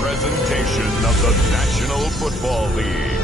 presentation of the National Football League.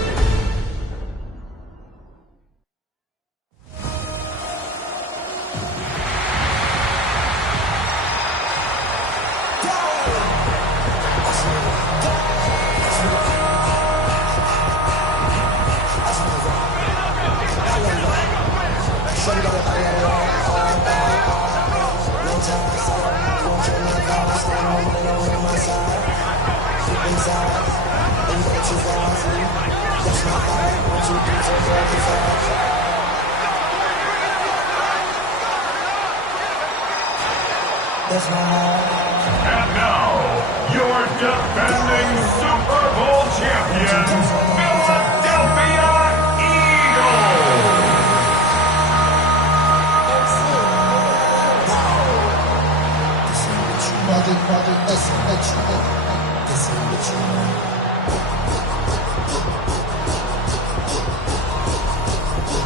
And now, your defending Super Bowl champions, Philadelphia Eagles!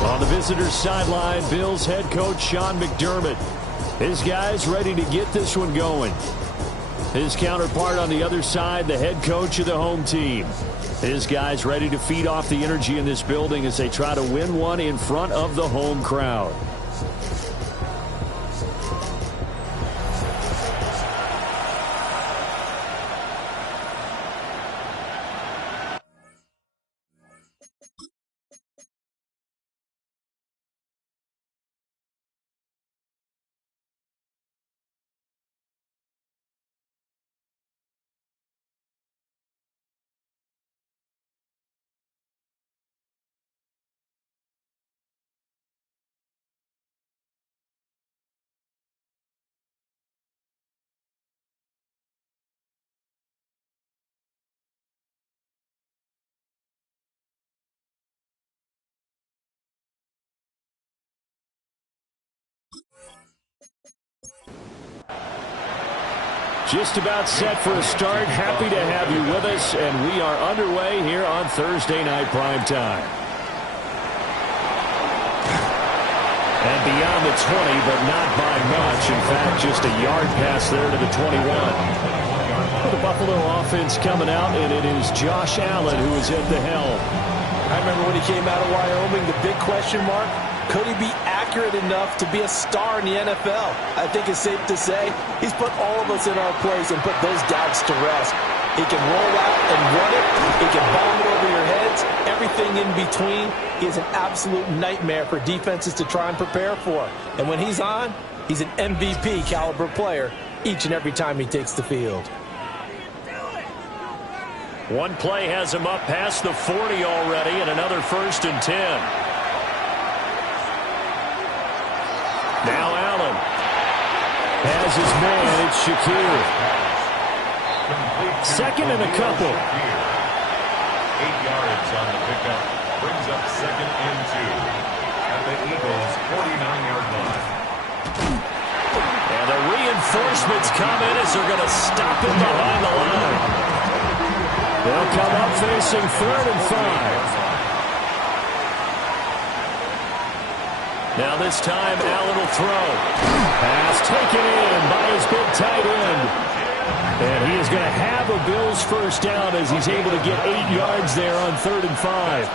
On the visitor's sideline, Bills head coach Sean McDermott. His guys ready to get this one going. His counterpart on the other side, the head coach of the home team. His guys ready to feed off the energy in this building as they try to win one in front of the home crowd. Just about set for a start. Happy to have you with us, and we are underway here on Thursday Night Primetime. And beyond the 20, but not by much. In fact, just a yard pass there to the 21. The Buffalo offense coming out, and it is Josh Allen who is at the helm. I remember when he came out of Wyoming, the big question mark, could he be accurate enough to be a star in the NFL? I think it's safe to say he's put all of us in our place and put those doubts to rest. He can roll out and run it. He can bomb it over your heads. Everything in between. He is an absolute nightmare for defenses to try and prepare for. And when he's on, he's an MVP caliber player each and every time he takes the field. One play has him up past the 40 already, and another 1st and 10. Now Allen has his man. It's Shakir. Second and a couple. 8 yards on the pickup. Brings up 2nd and 2 at the Eagles' 49-yard line. And the reinforcements come in as they're going to stop him behind the line. They'll come up facing 3rd and 5. Now this time, Allen will throw. Pass taken in by his big tight end. And he is going to have a Bills first down as he's able to get 8 yards there on 3rd and 5.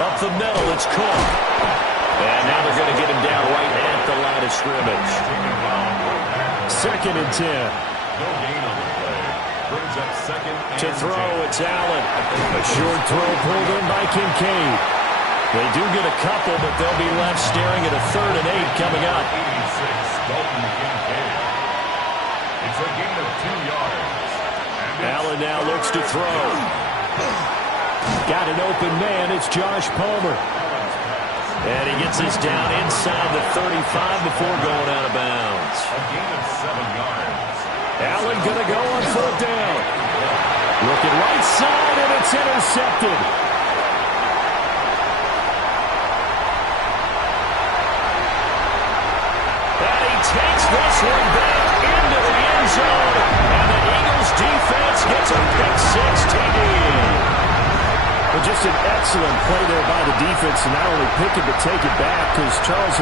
Up the middle, it's Cook. And now they're going to get him down right at the line of scrimmage. 2nd and 10. No gain on the play. Brings up 2nd and 10. To throw, it's Allen. A short throw pulled in by Kincaid. They do get a couple, but they'll be left staring at a 3rd and 8 coming up. 86, Dalton Kincaid. It's a gain of 2 yards. Allen now looks to throw. Got an open man. It's Josh Palmer. And he gets this down inside the 35 before going out of bounds. A gain of 7 yards. Allen going to go on 4th down. Looking right side, and it's intercepted. Takes this one back into the end zone, and the Eagles defense gets a pick 6 TD. Well, just an excellent play there by the defense, and not only pick it but take it back, because Charles,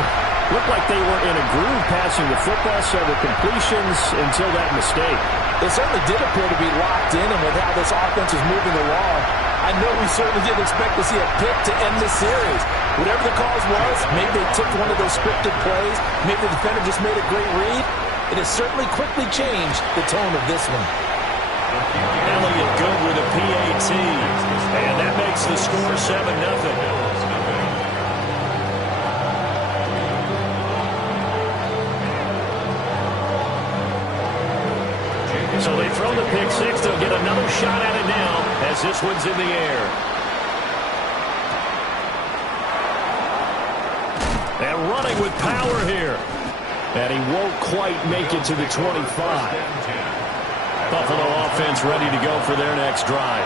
Looked like they were in a groove passing the football, several completions until that mistake. It certainly did appear to be locked in, and with how this offense is moving along, I know we certainly didn't expect to see a pick to end the series. Whatever the cause was, maybe they took one of those scripted plays, maybe the defender just made a great read. It has certainly quickly changed the tone of this one. Elliott good with a PAT, and that makes the score 7-0. So they throw the pick six. They'll get another shot at it now as this one's in the air. And running with power here. And he won't quite make it to the 25. Buffalo offense ready to go for their next drive.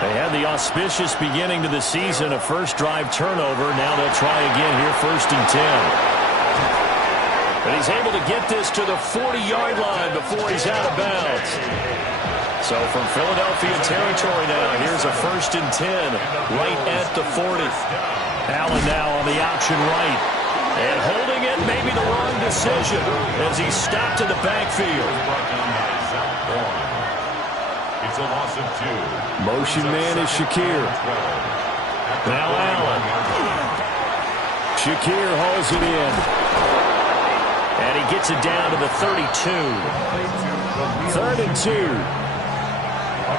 They had the auspicious beginning to the season, a first drive turnover. Now they'll try again here, 1st and 10. But he's able to get this to the 40-yard line before he's out of bounds. So from Philadelphia territory now, here's a 1st and 10 right at the 40. Allen now on the option right. And holding it, maybe the wrong decision as he's stopped in the backfield. It's a loss of 2. Motion man is Shakir. Now Allen. Shakir hauls it in. And he gets it down to the 32. 3rd and 2. A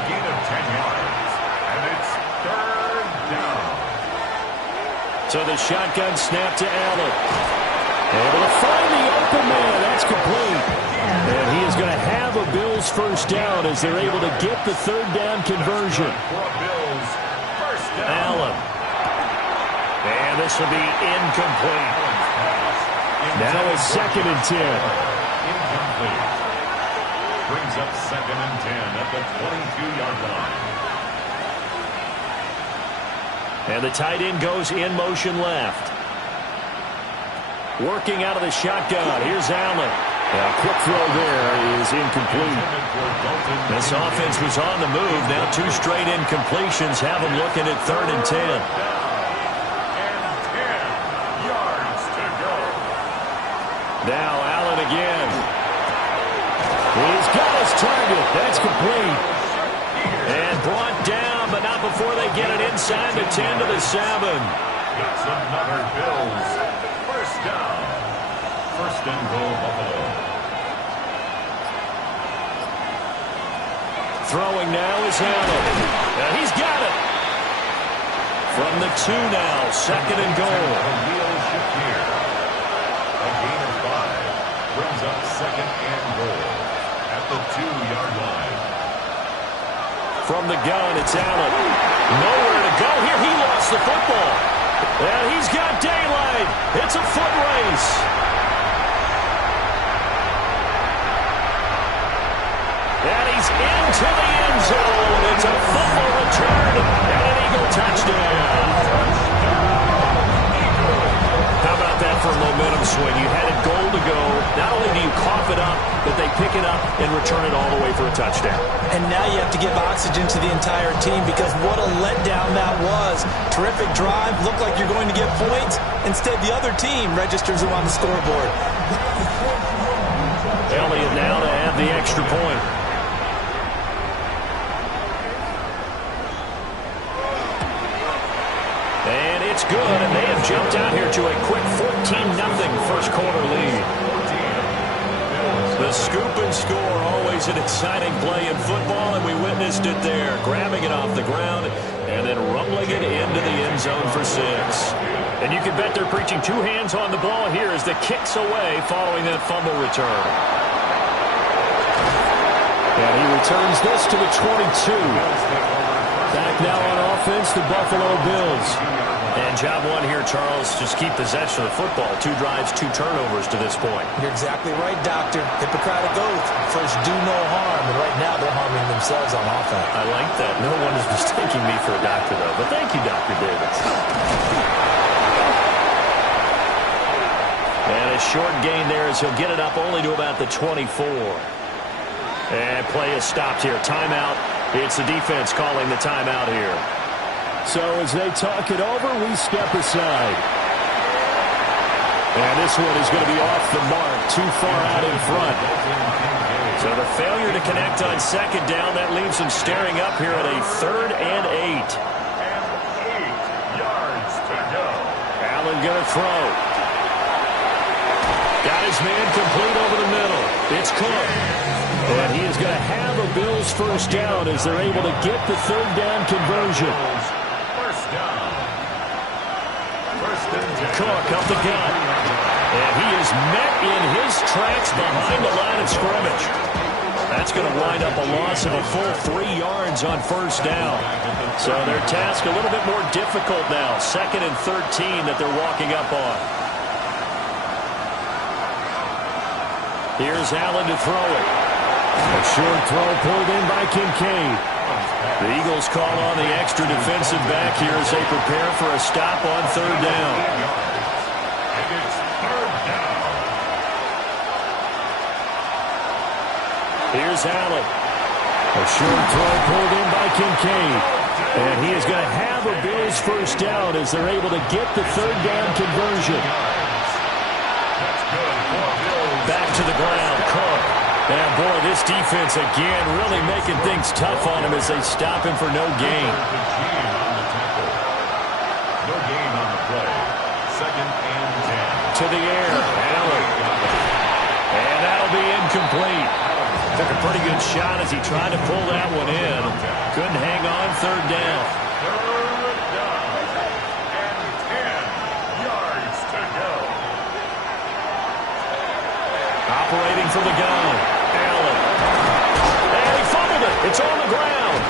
gain of 10 yards. And it's 3rd down. So the shotgun snap to Allen. Able to find the open man. That's complete. And he is going to have a Bills first down as they're able to get the 3rd down conversion. Allen. And this will be incomplete. Now it's 2nd and 10. Incomplete. Brings up 2nd and 10 at the 22-yard line. And the tight end goes in motion left. Working out of the shotgun. Here's Allen. A quick throw there is incomplete. This offense was on the move. Now 2 straight incompletions have them looking at 3rd and 10. Now Allen again. He's got his target. That's complete. And brought down, but not before they get it inside the 10 to the 7. That's another Bills first down. 1st and goal, Buffalo. Throwing now is Allen. And he's got it. From the 2 now, 2nd and goal. Brings up 2nd and goal at the 2-yard line. From the gun, it's Allen. Nowhere to go here. He lost the football. And he's got daylight. It's a foot race. And he's into the end zone. It's a fumble return and an Eagle touchdown. How about that for a momentum swing? You had it goal to go. Not only do you cough it up, but they pick it up and return it all the way for a touchdown. And now you have to give oxygen to the entire team because what a letdown that was. Terrific drive. Looked like you're going to get points. Instead, the other team registers them on the scoreboard. Elliott now to add the extra point. And it's good, and they have jumped out here to a quick 14-0 first quarter lead. The scoop and score, always an exciting play in football, and we witnessed it there, grabbing it off the ground and then rumbling it into the end zone for 6. And you can bet they're preaching 2 hands on the ball here as the kick's away following that fumble return. And he returns this to the 22. Back now on offense, the Buffalo Bills. And job 1 here, Charles, just keep possession of the football. 2 drives, 2 turnovers to this point. You're exactly right, Doctor. Hippocratic oath. First, do no harm. And right now, they're harming themselves on offense. I like that. No one is mistaking me for a doctor, though. But thank you, Dr. Davis. And a short gain there as he'll get it up only to about the 24. And play is stopped here. Timeout. It's the defense calling the timeout here. So as they talk it over, we step aside. And this one is going to be off the mark, too far out in front. So the failure to connect on second down, that leaves him staring up here at a 3rd and 8. And 8 yards to go. Allen going to throw. Got his man complete over the middle. It's Cook. And he is going to have a Bills first down as they're able to get the 3rd down conversion. First down. First and 10. Cook up the gut. And he is met in his tracks behind the line of scrimmage. That's going to wind up a loss of a full 3 yards on first down. So their task a little bit more difficult now. 2nd and 13 that they're walking up on. Here's Allen to throw it. A short throw pulled in by Kincaid. The Eagles call on the extra defensive back here as they prepare for a stop on 3rd down. And it's 3rd down. Here's Allen. A short throw pulled in by Kincaid. And he is going to have a Bills first down as they're able to get the 3rd down conversion. That's good for Bills. Back to the ground, Cook. And boy, this defense again really making things tough on him as they stop him for no gain. No gain on the play. 2nd and 10. To the air, Allen. And that'll be incomplete. Took a pretty good shot as he tried to pull that one in. Couldn't hang on 3rd down. 3rd down. And 10 yards to go. Operating from the gun, Allen. And he fumbled it. It's on the ground.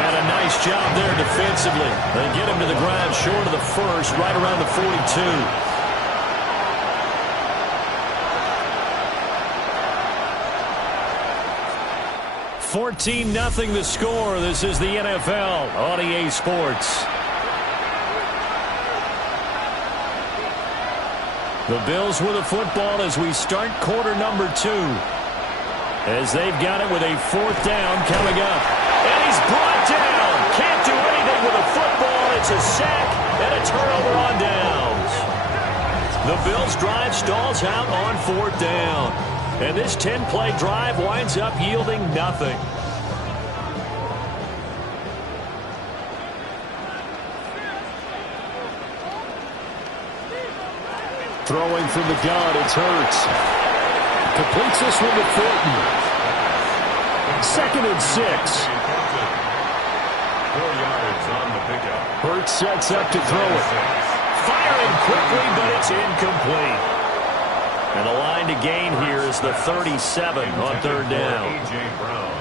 And a nice job there defensively. They get him to the ground short of the first, right around the 42. 14-0 the score. This is the NFL on EA Sports. The Bills with the football as we start quarter number 2. As they've got it with a 4th down coming up. And he's brought down. Can't do anything with a football. It's a sack and a turnover on downs. The Bills drive stalls out on 4th down. And this 10-play drive winds up yielding nothing. Throwing from the gun, it's Hurts. Completes this one to Thornton. 2nd and 6. 4 yards on the pickup. Hurts sets up to throw it. Firing quickly, but it's incomplete. And the line to gain here is the 37 on 3rd down. A.J. Brown,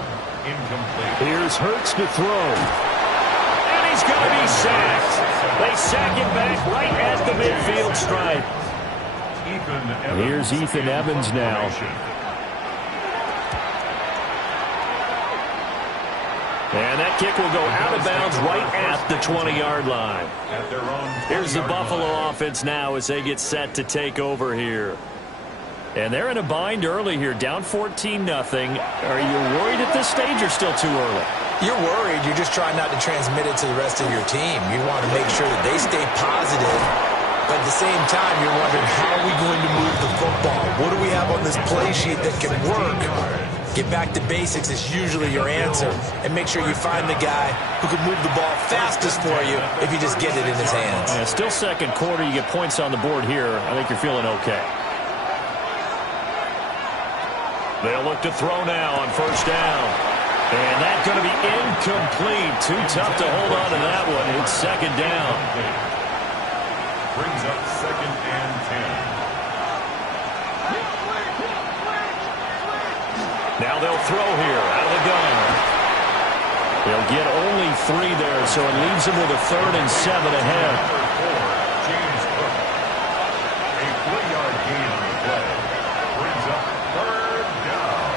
incomplete. Here's Hurts to throw. And he's going to be sacked. They sack him back right at the midfield stripe. Here's Ethan Evans now. And that kick will go out of bounds right at the 20-yard line. Here's the Buffalo offense now as they get set to take over here. And they're in a bind early here, down 14-0. Are you worried at this stage or still too early? You're worried. You're just trying not to transmit it to the rest of your team. You want to make sure that they stay positive. But at the same time, you're wondering, how are we going to move the football? What do we have on this play sheet that can work? Get back to basics is usually your answer. And make sure you find the guy who can move the ball fastest for you if you just get it in his hands. Yeah, still second quarter. You get points on the board here. I think you're feeling okay. They'll look to throw now on 1st down. And that's going to be incomplete. Too tough to hold on to that one. It's 2nd down. Brings up 2nd and 10. Now they'll throw here out of the gun. They'll get only 3 there, so it leaves them with a 3rd and 7 ahead. James Cook. A 3-yard gain on the play. Brings up 3rd down.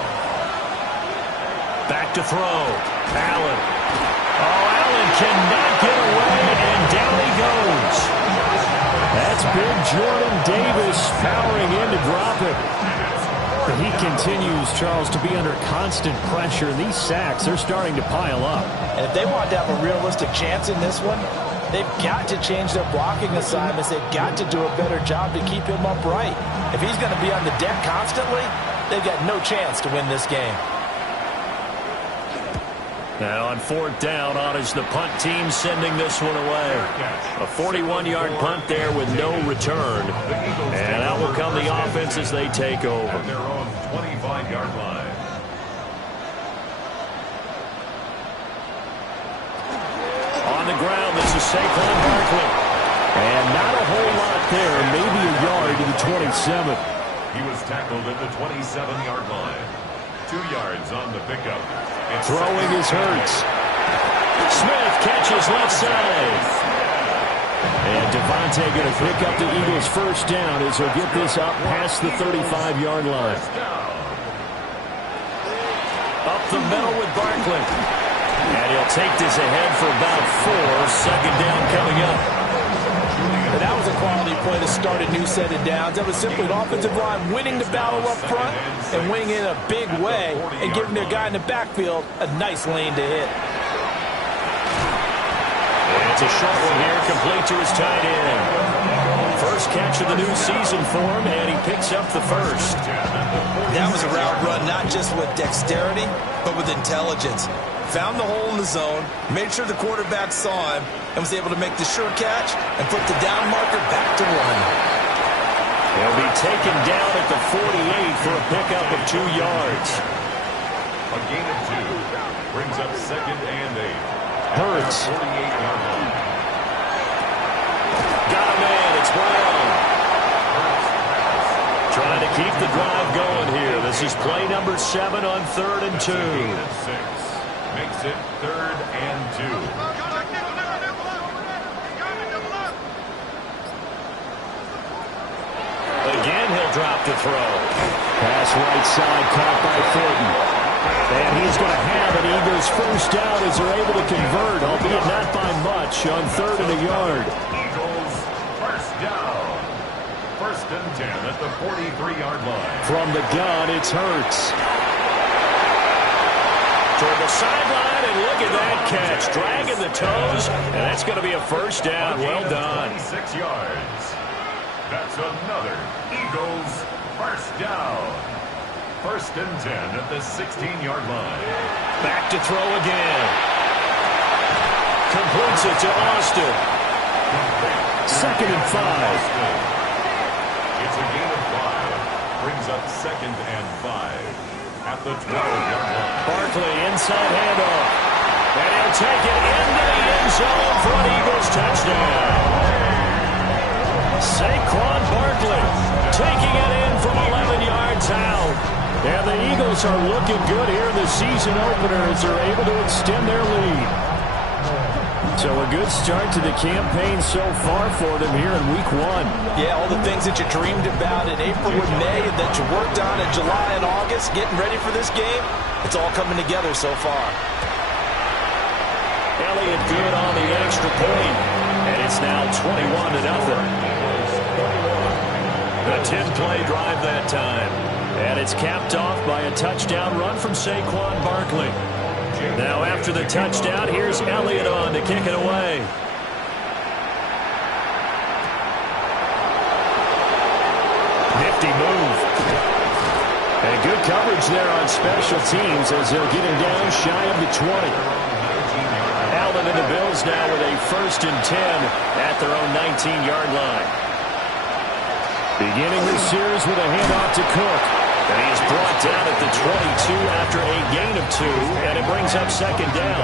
Back to throw. Allen. Oh, Allen cannot get away, and down he goes. That's big Jordan Davis powering in to drop it. But he continues, Charles, to be under constant pressure. These sacks are starting to pile up. And if they want to have a realistic chance in this one, They've got to change their blocking assignments. They've got to do a better job to keep him upright. If he's going to be on the deck constantly, they've got no chance to win this game. Now on 4th down, on is the punt team sending this one away. A 41-yard punt there with no return. And out will come the offense as they take over. At their own 25-yard line. On the ground, this is Saquon Barkley. And not a whole lot there, maybe a yard to the 27. He was tackled at the 27-yard line. 2 yards on the pickup. Throwing is Hurts. Smith catches left side. And Devontae going to pick up the Eagles' first down as he'll get this up past the 35-yard line. Up the middle with Barkley. And he'll take this ahead for about 4. Second down coming up. And that was a quality play to start a new set of downs. That was simply an offensive line winning the battle up front and winning in a big way and giving their guy in the backfield a nice lane to hit. And it's a short one here, complete to his tight end. First catch of the new season for him, and he picks up the first. That was a route run not just with dexterity, but with intelligence. Found the hole in the zone, made sure the quarterback saw him, and was able to make the sure catch and put the down marker back to 1. He'll be taken down at the 48 for a pickup of 2 yards. A gain of 2 brings up 2nd and 8. Hurts. 48-yard line. Got a man. It's Brown. Trying to keep the drive going here. This is play number 7 on 3rd and 2. Gain of 6 makes it 3rd and 2. Again, he'll drop to throw. Pass right side, caught by Thornton. And he's going to have an Eagles first down as they're able to convert, albeit not by much, on 3rd and a yard. Eagles first down. 1st and 10 at the 43-yard line. From the gun, it's Hurts. Toward the sideline, and look at that catch. Dragging the toes, and that's going to be a first down. Well done. 26 yards. That's another Eagles first down. 1st and 10 at the 16-yard line. Back to throw again. Completes it to Austin. 2nd and 5. It's a gain of 5. Brings up 2nd and 5 at the 12-yard line. Barkley inside handoff. And he'll take it into the end zone for an Eagles touchdown. Saquon Barkley taking it in from 11 yards out. And the Eagles are looking good here in the season opener as they're able to extend their lead. So a good start to the campaign so far for them here in week 1. Yeah, all the things that you dreamed about in April and May and that you worked on in July and August, getting ready for this game, it's all coming together so far. Elliott good on the extra point, and it's now 21-0. A 10-play drive that time. And it's capped off by a touchdown run from Saquon Barkley. Now after the touchdown, here's Elliott on to kick it away. Nifty move. And good coverage there on special teams as they'll get him down shy of the 20. Allen and the Bills now with a 1st and 10 at their own 19-yard line. Beginning the series with a handoff to Cook. And he's brought down at the 22 after a gain of 2, and it brings up 2nd down.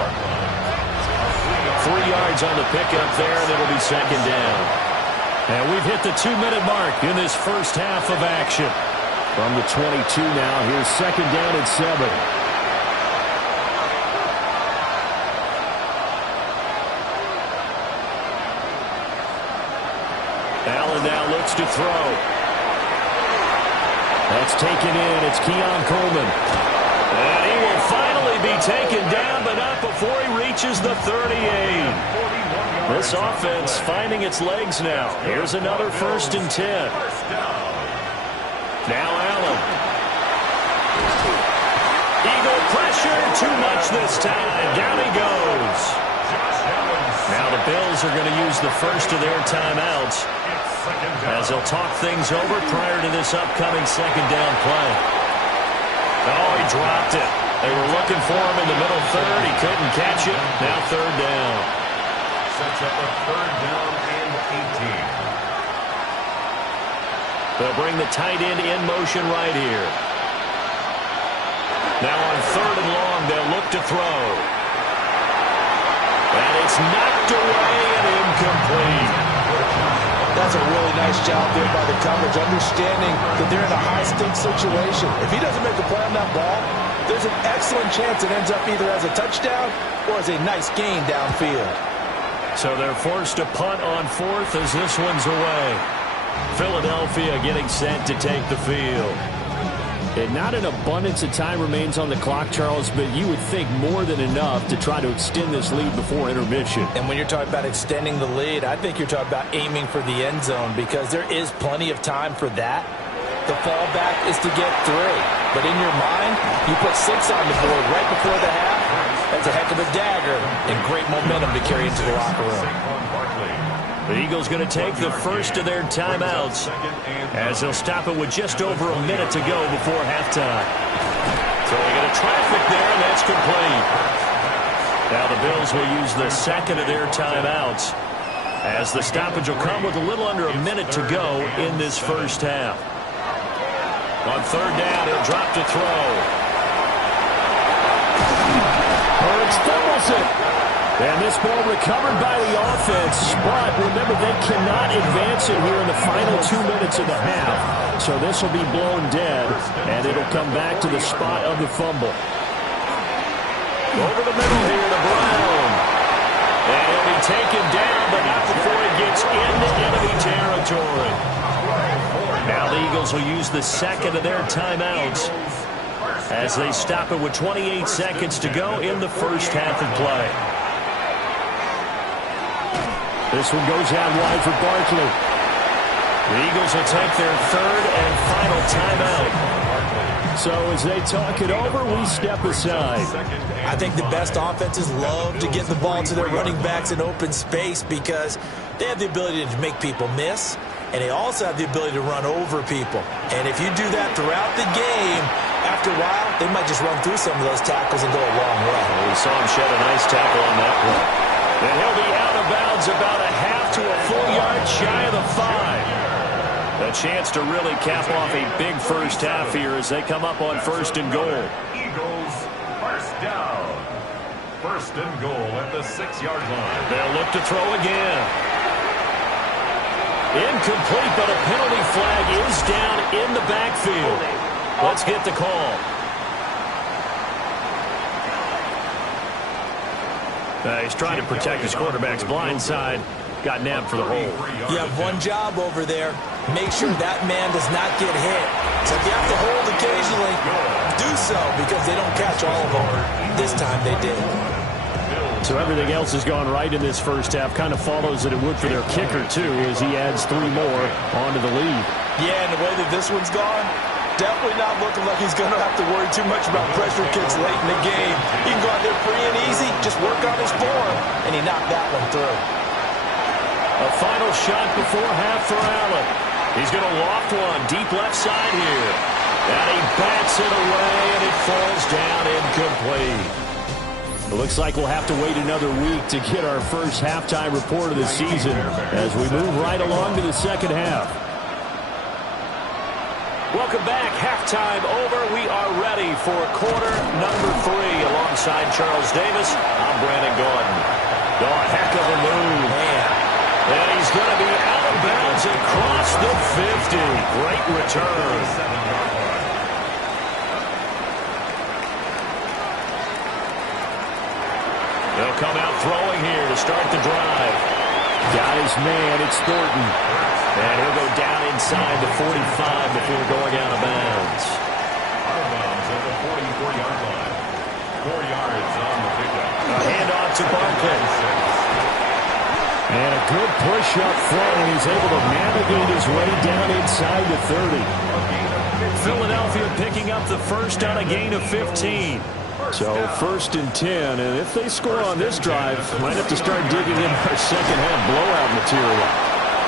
3 yards on the pickup there, and it'll be 2nd down. And we've hit the 2-minute mark in this first half of action. From the 22 now, here's 2nd down and 7. Allen now looks to throw. That's taken in. It's Keon Coleman. And he will finally be taken down, but not before he reaches the 38. This offense finding its legs now. Here's another 1st and 10. Now Allen. Eagle pressure. Too much this time. Down he goes. Now the Bills are going to use the first of their timeouts as they'll talk things over prior to this upcoming second down play. Oh, he dropped it. They were looking for him in the middle third. He couldn't catch it. Now third down. Sets up a third down and 18. They'll bring the tight end in motion right here. Now on third and long, they'll look to throw. And it's knocked away and incomplete. That's a really nice job there by the coverage, understanding that they're in a high-stakes situation. If he doesn't make a play on that ball, there's an excellent chance it ends up either as a touchdown or as a nice gain downfield. So they're forced to punt on fourth as this one's away. Philadelphia getting set to take the field. And not an abundance of time remains on the clock, Charles, but you would think more than enough to try to extend this lead before intermission. And when you're talking about extending the lead, I think you're talking about aiming for the end zone because there is plenty of time for that. The fallback is to get 3. But in your mind, you put 6 on the board right before the half. That's a heck of a dagger and great momentum to carry into the locker room. The Eagles going to take the first of their timeouts as they'll stop it with just over a minute to go before halftime. Throwing into traffic there, and that's complete. Now the Bills will use the second of their timeouts as the stoppage will come with a little under a minute to go in this first half. On third down, he'll drop to throw. Hurts fumbles it. And this ball recovered by the offense, but remember, they cannot advance it here in the final 2 minutes of the half. So this will be blown dead, and it'll come back to the spot of the fumble. Over the middle here to Brown. And he'll be taken down, but not before he gets into enemy territory. Now the Eagles will use the second of their timeouts as they stop it with 28 seconds to go in the first half of play. This one goes out wide for Barkley. The Eagles will take their third and final timeout. So as they talk it over, we step aside. I think the best offenses love to get the ball to their running backs in open space because they have the ability to make people miss, and they also have the ability to run over people. And if you do that throughout the game, after a while, they might just run through some of those tackles and go a long way. We saw him shed a nice tackle on that play. And he'll be out of bounds about a half to a full yard shy of the 5. A chance to really cap off a big first half here as they come up on first and goal. Eagles first down. First and goal at the 6-yard line. They'll look to throw again. Incomplete, but a penalty flag is down in the backfield. Let's get the call. He's trying to protect his quarterback's blind side. Got nabbed for the hole. You have one job over there. Make sure that man does not get hit. So if you have to hold occasionally, do so because they don't catch all of them. This time they did. So everything else has gone right in this first half. Kind of follows that it would for their kicker, too, as he adds 3 more onto the lead. Yeah, and the way that this one's gone, definitely not looking like he's going to have to worry too much about pressure kicks late in the game. He can go out there free and easy, just work on his form, and he knocked that one through. A final shot before half for Allen. He's going to loft one deep left side here. And he bats it away, and it falls down incomplete. It looks like we'll have to wait another week to get our first halftime report of the season as we move right along to the second half. Welcome back. Halftime over. We are ready for quarter number 3. Alongside Charles Davis, I'm Brandon Gordon. Oh, heck of a move. Man. And he's going to be out of bounds across the 50. Great return. They'll come out throwing here to start the drive. Got his man. It's Thornton. And he'll go down inside the 45 before going out of bounds. Out of bounds at the 44-yard line. 4 yards on the pickup. A handoff to Barkley. And a good push up front, and he's able to navigate his way down inside the 30. Philadelphia picking up the first on a gain of 15. So first and 10, and if they score on this drive, might have to start digging in our second half blowout material.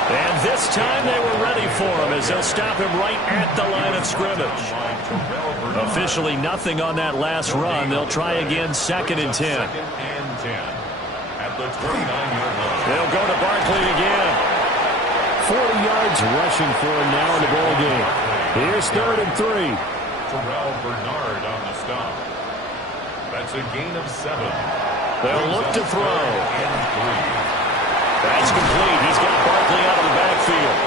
And this time they were ready for him as they'll stop him right at the line of scrimmage. Officially nothing on that last run. They'll try again, second and 10. At the 29-yard line. They'll go to Barkley again. 40 yards rushing for him now in the ball game. Here's third and 3. Terrell Bernard on the stop. That's a gain of 7. They'll look to throw. That's complete. He's got Barkley out of the backfield.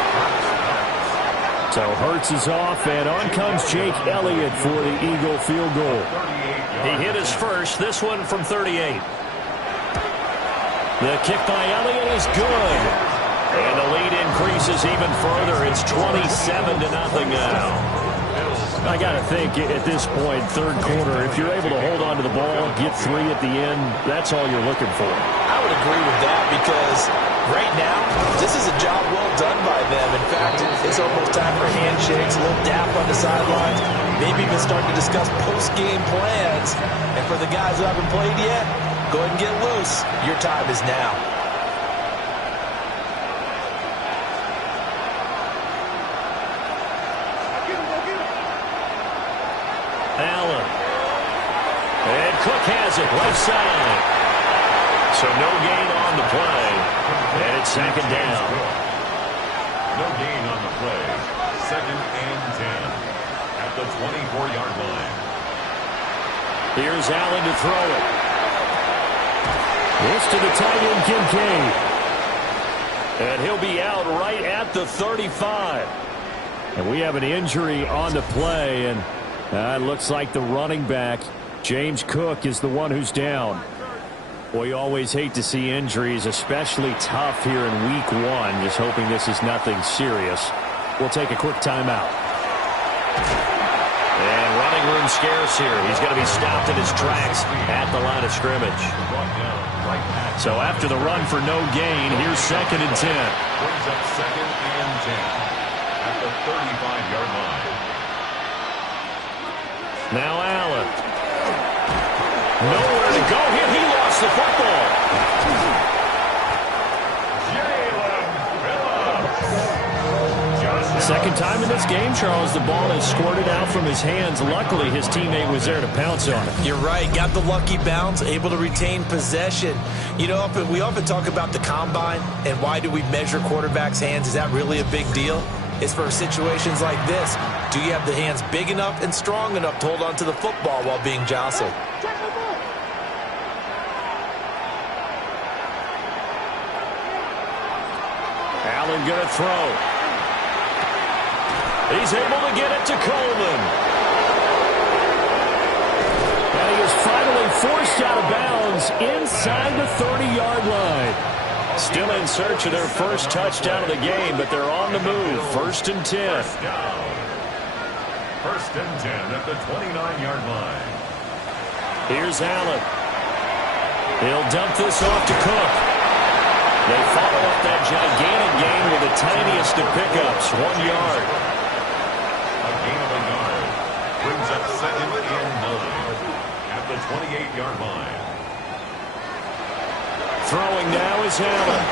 So Hurts is off, and on comes Jake Elliott for the Eagle field goal. He hit his first, this one from 38. The kick by Elliott is good. And the lead increases even further. It's 27-0 now. I got to think at this point, third quarter, if you're able to hold on to the ball, get 3 at the end, that's all you're looking for. I would agree with that because right now, this is a job well done by them. In fact, it's almost time for handshakes, a little dap on the sidelines, maybe even starting to discuss post-game plans. And for the guys who haven't played yet, go ahead and get loose. Your time is now. Allen. And Cook has it, left side. So no gain on the play. And it's second down. No gain on the play. Second and 10 at the 24-yard line. Here's Allen to throw it. This to the tight end, Kincaid. And he'll be out right at the 35. And we have an injury on the play, and it looks like the running back, James Cook, is the one who's down. Well, you always hate to see injuries, especially tough here in week 1. Just hoping this is nothing serious. We'll take a quick timeout. And running room scarce here. He's going to be stopped in his tracks at the line of scrimmage. So after the run for no gain, here's second and 10. Brings up second and 10 at the 35-yard line. Now Allen. Nowhere to go here. He lost the football. Second time in this game, Charles, the ball has squirted out from his hands. Luckily, his teammate was there to pounce on it. You're right. Got the lucky bounce, able to retain possession. You know, we often talk about the combine and why do we measure quarterbacks' hands. Is that really a big deal? It's for situations like this. Do you have the hands big enough and strong enough to hold on to the football while being jostled? Allen going to throw. He's able to get it to Coleman. And he is finally forced out of bounds inside the 30-yard line. Still in search of their first touchdown of the game, but they're on the move. First and 10. First and 10 at the 29-yard line. Here's Allen. He'll dump this off to Cook. They follow up that gigantic gain with the tiniest of pickups, 1 yard. A gain of a yard. Brings up second and 9 at the 28-yard line. Throwing now is Allen.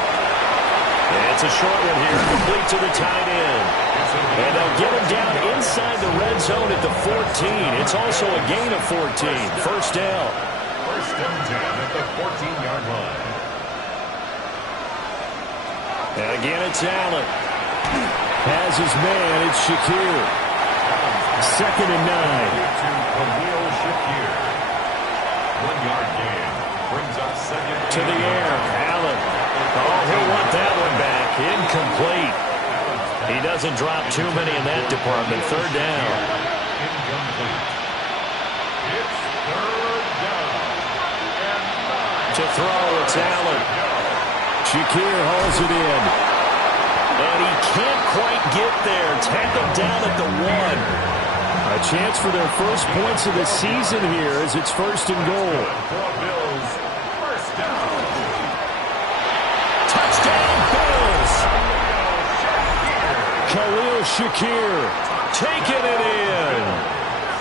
It's a short one here, complete to the tight end. And they'll get him down inside the red zone at the 14. It's also a gain of 14. First down. First and 10 at the 14-yard line. And again, it's Allen. Has his man. It's Shakir. Second and 9. Khalil Shakir. 1 yard gain. Brings up second. To the air. Allen. Oh, he'll want that one back. Incomplete. He doesn't drop too many in that department. Third down. Incomplete. It's third down. To throw, it's Allen. Shakir hauls it in. And he can't quite get there. Tackled down at the 1. A chance for their first points of the season here as it's first and goal. For Bills, first down. Touchdown, Bills! Khalil Shakir taking it in.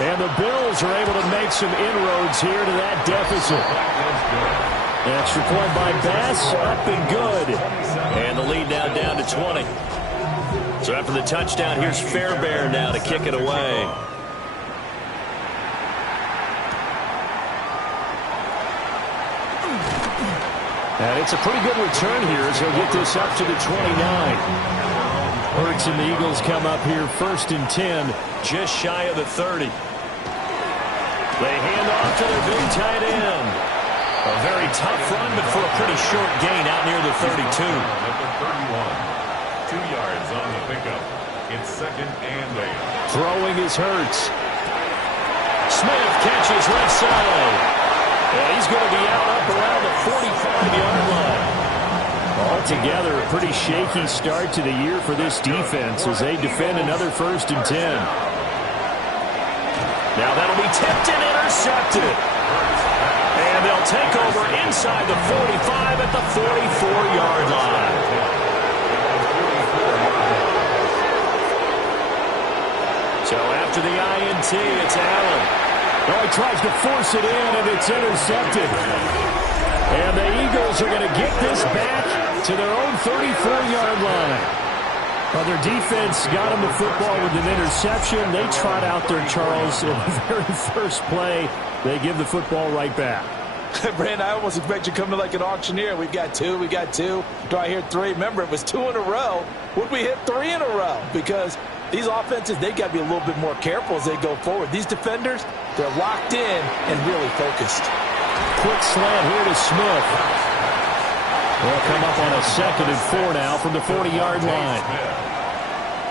And the Bills are able to make some inroads here to that deficit. Extra point by Bass, up and good. And the lead now down to 20. So after the touchdown, here's Fairbairn now to kick it away. And it's a pretty good return here as he'll get this up to the 29. Hurts and the Eagles come up here 1st and 10. Just shy of the 30. They hand off to their big tight end. A very tough run, but for a pretty short gain out near the 32. At the 31. 2 yards on the pickup. It's 2nd and 8. Throwing is Hurts. Smith catches left side. And he's going to be out up around the 45-yard line. Altogether, a pretty shaky start to the year for this defense as they defend another 1st and 10. Now that'll be tipped and intercepted. And they'll take over inside the 45 at the 44-yard line. So after the INT, it's Allen. Oh, he tries to force it in, and it's intercepted. And the Eagles are going to get this back to their own 34-yard line. Well, their defense got them the football with an interception. They trot out there, Charles, in the very first play. They give the football right back. Brandon, I almost expect you to come to like an auctioneer. We've got two. Do I hear 3? Remember, it was 2 in a row. Would we hit 3 in a row? Because these offenses, they got to be a little bit more careful as they go forward. These defenders, they're locked in and really focused. Quick slant here to Smith. They'll come up on a 2nd and 4 now from the 40-yard line.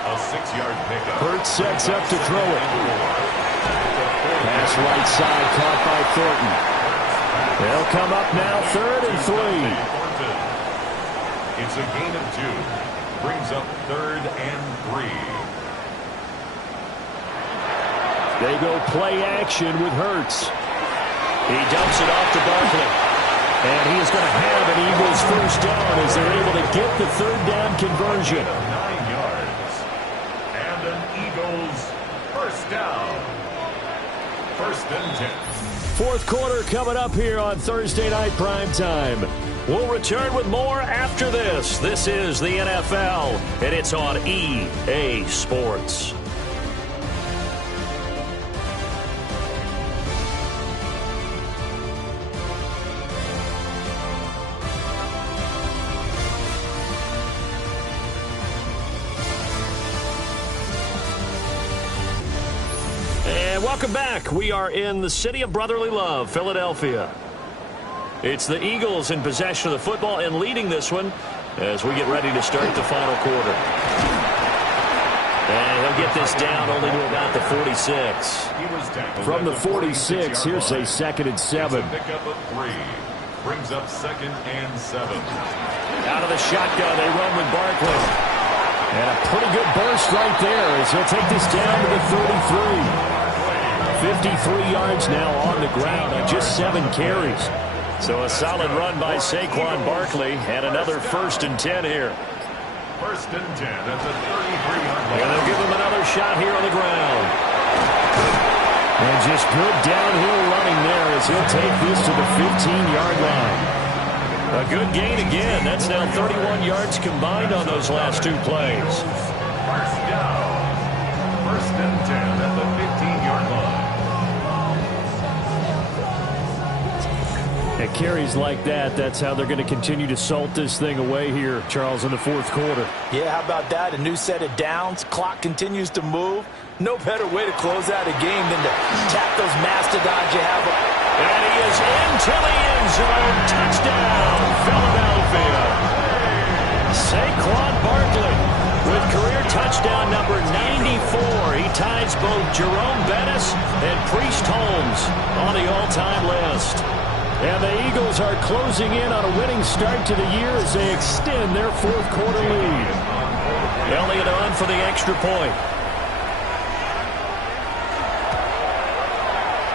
A 6-yard pickup. Hurts sets up to throw it. Pass right side caught by Thornton. They'll come up now 3rd and 3. It's a gain of 2. Brings up 3rd and 3. They go play action with Hurts. He dumps it off to Barkley. And he is going to have an Eagles 1st down as they're able to get the 3rd down conversion. 9 yards. And an Eagles 1st down. 1st and 10. 4th quarter coming up here on Thursday Night Primetime. We'll return with more after this. This is the NFL, and it's on EA Sports. Welcome back. We are in the city of brotherly love, Philadelphia. It's the Eagles in possession of the football and leading this one as we get ready to start the final quarter. And he'll get this down only to about the 46. From the 46, here's a 2nd and 7. Pickup of 3. Brings up 2nd and 7. Out of the shotgun, they run with Barkley. And a pretty good burst right there as he'll take this down to the 33. 53 yards now on the ground on just 7 carries. So a solid run by Saquon Barkley and another 1st and 10 here. 1st and 10 at the 33-yard line. And they'll give him another shot here on the ground. And just good downhill running there as he'll take this to the 15-yard line. A good gain again. That's now 31 yards combined on those last 2 plays. 1st down. 1st and 10 at the 15-yard line. At carries like that, that's how they're going to continue to salt this thing away here, Charles, in the 4th quarter. Yeah, how about that? A new set of downs. Clock continues to move. No better way to close out a game than to tap those mastodons you have. And he is into the end zone. Touchdown, Philadelphia. Saquon Barkley with career touchdown number 94. He ties both Jerome Bettis and Priest Holmes on the all-time list. And the Eagles are closing in on a winning start to the year as they extend their 4th quarter lead. Elliott on for the extra point.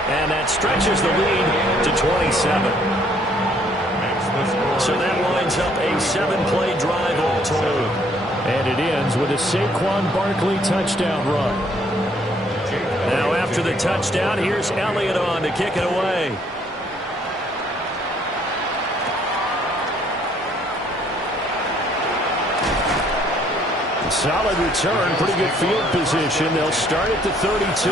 And that stretches the lead to 27. So that winds up a 7-play drive all told. And it ends with a Saquon Barkley touchdown run. Now after the touchdown. Here's Elliott on to kick it away. Solid return, pretty good field position. They'll start at the 32.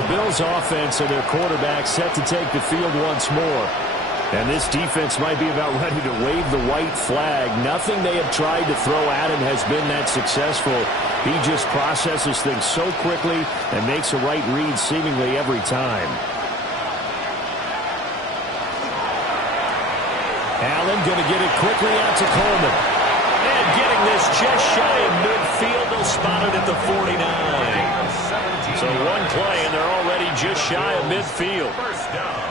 The Bills' offense and their quarterback set to take the field once more. And this defense might be about ready to wave the white flag. Nothing they have tried to throw at him has been that successful. He just processes things so quickly and makes a right read seemingly every time. Allen going to get it quickly out to Coleman. And getting this just shy of midfield. They'll spot it at the 49. So one play, and they're already just shy of midfield. First down.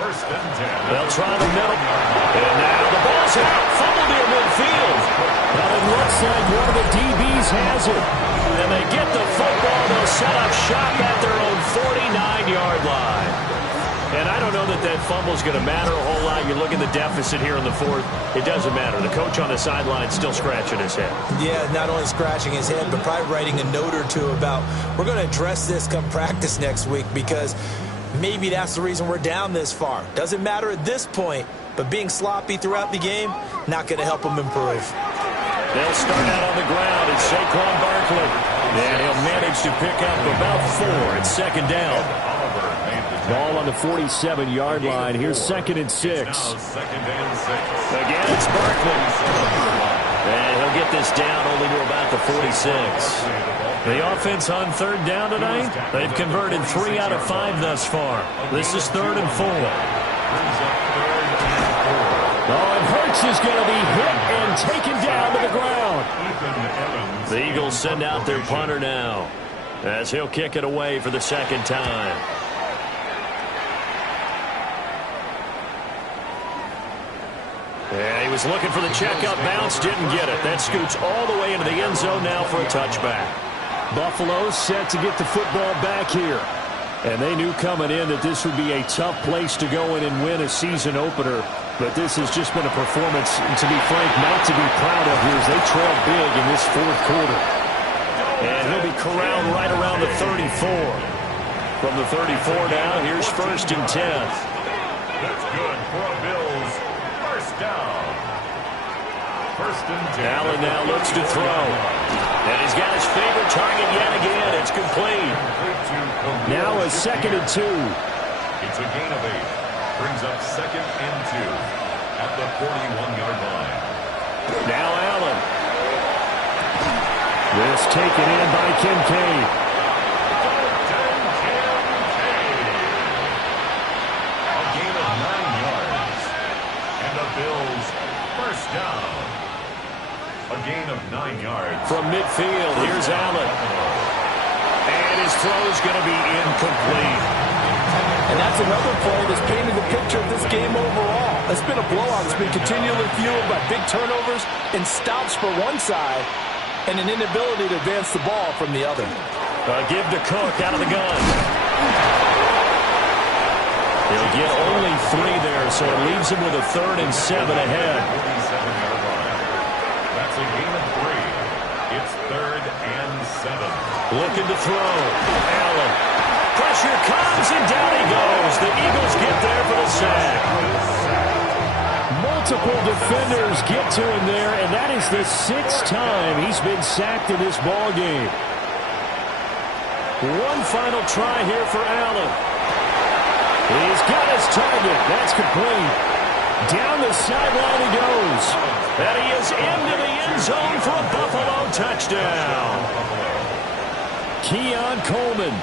First and 10. They'll try the middle. And now the ball's out. Fumble near midfield. But it looks like one of the DBs has it. And they get the football. They'll set up shop at their own 49-yard line. And I don't know that that fumble is going to matter a whole lot. You look at the deficit here in the fourth. It doesn't matter. The coach on the sideline still scratching his head. Yeah, not only scratching his head, but probably writing a note or two about we're going to address this come practice next week because maybe that's the reason we're down this far. Doesn't matter at this point, but being sloppy throughout the game, not going to help them improve. They'll start out on the ground. It's Saquon Barkley. And he'll manage to pick up about 4 at second down. Ball on the 47-yard line. Here's second and 6. Second and 6. Again, it's Barkley. And he'll get this down only to about the 46. The offense on third down tonight, they've converted 3 out of 5 thus far. This is third and 4. Oh, and Hurts is going to be hit and taken down to the ground. The Eagles send out their punter now as he'll kick it away for the second time. Yeah, he was looking for the checkup bounce, didn't get it. That scoots all the way into the end zone now for a touchback. Buffalo set to get the football back here. And they knew coming in that this would be a tough place to go in and win a season opener. But this has just been a performance, to be frank, not to be proud of here as they trail big in this fourth quarter. And he'll be corralled right around the 34. From the 34 now, here's first and 10. That's good for a Bills. First down. First and 10. Allen now looks to throw. And he's got his favorite target yet again. It's complete. Now a second and 2. It's a gain of 8. Brings up second and 2 at the 41-yard line. Now Allen. This taken in by Kincaid. A gain of 9 yards. And the Bills first down. A gain of 9 yards. From midfield, here's Allen. And his throw's going to be incomplete. And that's another play that's painted the picture of this game overall. It's been a blowout. It's been continually fueled by big turnovers and stops for one side and an inability to advance the ball from the other. Give to Cook out of the gun. He'll get only 3 there, so it leaves him with a 3rd and 7 ahead. 47-yard line. That's a gain of 3. It's 3rd and 7. Looking to throw. Allen. Pressure comes, and down he goes. The Eagles get there for the sack. Multiple defenders get to him there, and that is the 6th time he's been sacked in this ball game. One final try here for Allen. He's got his target. That's complete. Down the sideline he goes. And he is into the end zone for a Buffalo touchdown. Keon Coleman,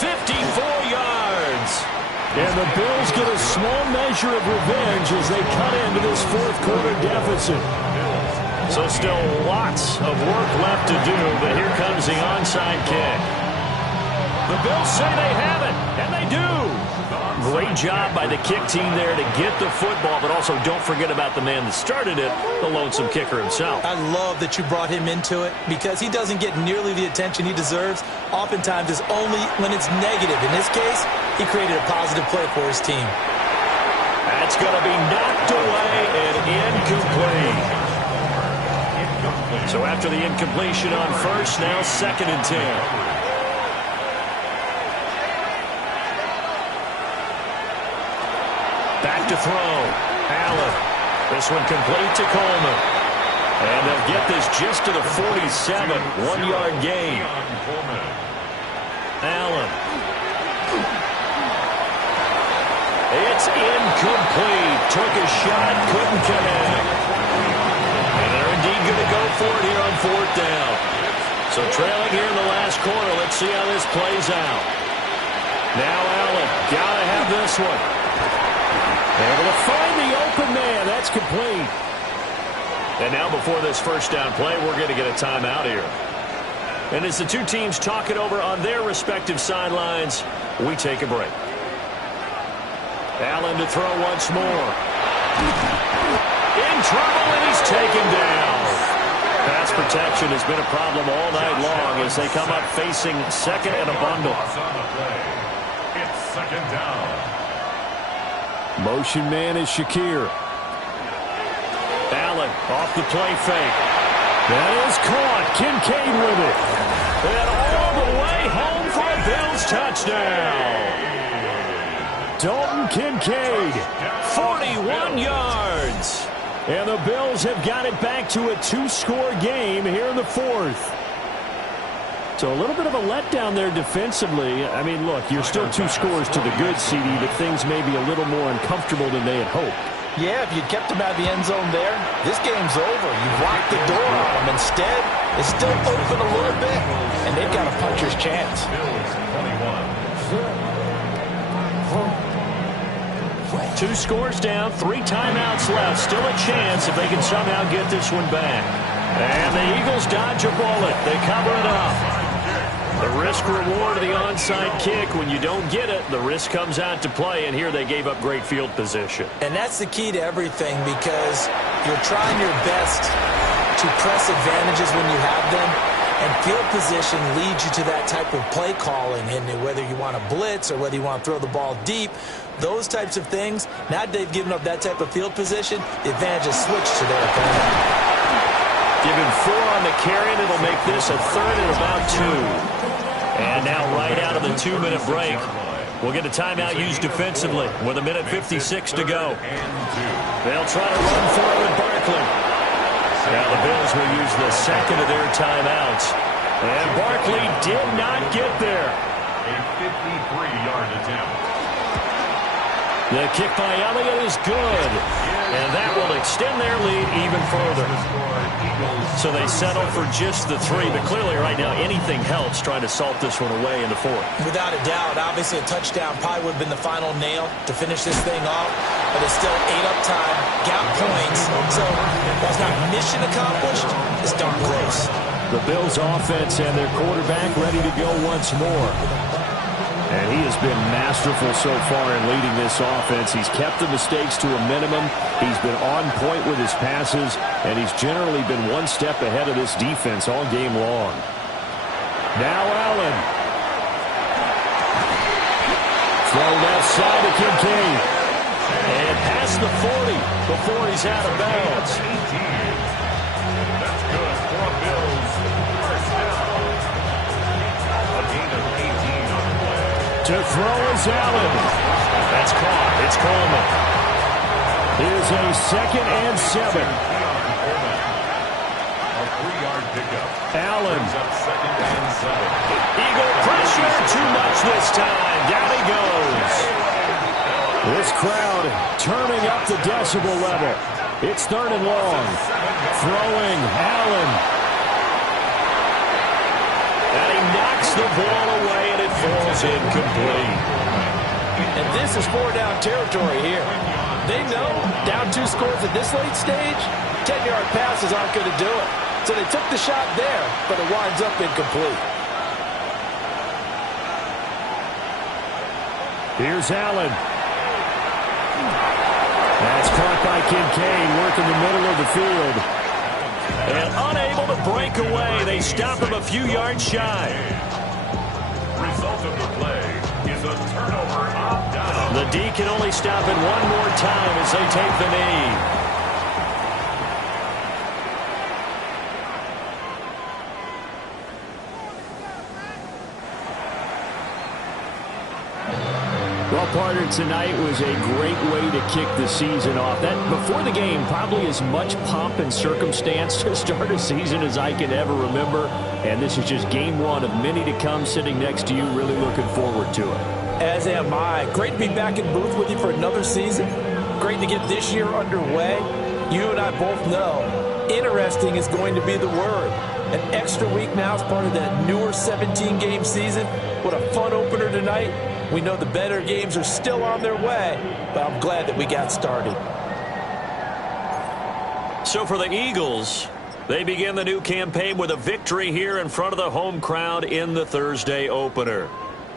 54 yards. And the Bills get a small measure of revenge as they cut into this fourth quarter deficit. So still lots of work left to do, but here comes the onside kick. The Bills say they have it, and they do. Great job by the kick team there to get the football, but also don't forget about the man that started it, the lonesome kicker himself. I love that you brought him into it because he doesn't get nearly the attention he deserves. Oftentimes it's only when it's negative. In this case, he created a positive play for his team. That's going to be knocked away and incomplete. So after the incompletion on first, now 2nd and 10. Back to throw. Allen. This one complete to Coleman. And they'll get this just to the 47. 1-yard gain. Allen. It's incomplete. Took a shot, couldn't connect. And they're indeed going to go for it here on 4th down. So trailing here in the last quarter. Let's see how this plays out. Now Allen. Got to have this one. Able to find the open man. That's complete. And now before this first down play, we're going to get a timeout here. And as the two teams talk it over on their respective sidelines, we take a break. Allen to throw once more. In trouble, and he's taken down. Pass protection has been a problem all night long as they come up facing second and a bundle. It's second down. Motion man is Shakir. Allen off the play fake. That is caught. Kincaid with it. And all the way home for a Bills touchdown. Dalton Kincaid, 41 yards. And the Bills have got it back to a 2-score game here in the 4th. So a little bit of a letdown there defensively. I mean, look, you're still 2 scores to the good, CD, but things may be a little more uncomfortable than they had hoped. Yeah, if you'd kept him out of the end zone there, this game's over. You've locked the door on him. Instead, it's still open a little bit, and they've got a puncher's chance. 2 scores down, 3 timeouts left. Still a chance if they can somehow get this one back. And the Eagles dodge a bullet. They cover it up. The risk-reward of the onside kick, when you don't get it, the risk comes out to play, and here they gave up great field position. And that's the key to everything, because you're trying your best to press advantages when you have them, and field position leads you to that type of play calling, and whether you want to blitz or whether you want to throw the ball deep, those types of things, now they've given up that type of field position, the advantage is switched to their opponent. Given 4 on the carry, and it'll make this a 3rd and about 2. And now right out of the 2-minute break, we'll get a timeout used defensively with 1:56 to go. They'll try to run for it with Barkley. Now the Bills will use the second of their timeouts. And Barkley did not get there. A 53-yard attempt. The kick by Elliott is good. And that will extend their lead even further. So they settle for just the 3. But clearly right now anything helps trying to salt this one away in the 4th. Without a doubt, obviously a touchdown probably would have been the final nail to finish this thing off. But it's still 8 up time, got points. So that's not mission accomplished. It's darn close. The Bills offense and their quarterback ready to go once more. And he has been masterful so far in leading this offense. He's kept the mistakes to a minimum. He's been on point with his passes, and he's generally been one step ahead of this defense all game long. Now Allen. Throw left side to Kincaid. And past the 40 before he's out of bounds. That's good for Bills. First down. A gain of 18 on the play. To throw is Allen. That's caught. It's Coleman. Here's a 2nd and 7. A 3-yard pickup. Allen. Brings up 2nd and 7. Eagle pressure. Too much this time. Down he goes. This crowd turning up the decibel level. It's 3rd and long. Throwing Allen. And he knocks the ball away, and it falls incomplete. And this is 4-down territory here. They know down 2 scores at this late stage, 10-yard passes aren't going to do it. So they took the shot there, but it winds up incomplete. Here's Allen. That's caught by Kincaid, working the middle of the field. And unable to break away, they stop him a few yards shy. Result of the play is a turnover on down. The D can only stop it one more time as they take the knee. Well, partner, doubleheader tonight was a great way to kick the season off. That before the game, probably as much pomp and circumstance to start a season as I can ever remember. And this is just game one of many to come. Sitting next to you, really looking forward to it. As am I. Great to be back in booth with you for another season. Great to get this year underway. You and I both know interesting is going to be the word. An extra week now as part of that newer 17-game season. What a fun opener tonight. We know the better games are still on their way, but I'm glad that we got started. So for the Eagles, they begin the new campaign with a victory here in front of the home crowd in the Thursday opener.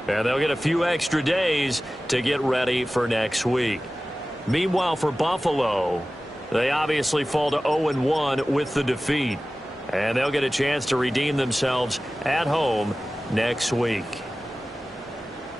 And they'll get a few extra days to get ready for next week. Meanwhile, for Buffalo, they obviously fall to 0-1 with the defeat. And they'll get a chance to redeem themselves at home next week.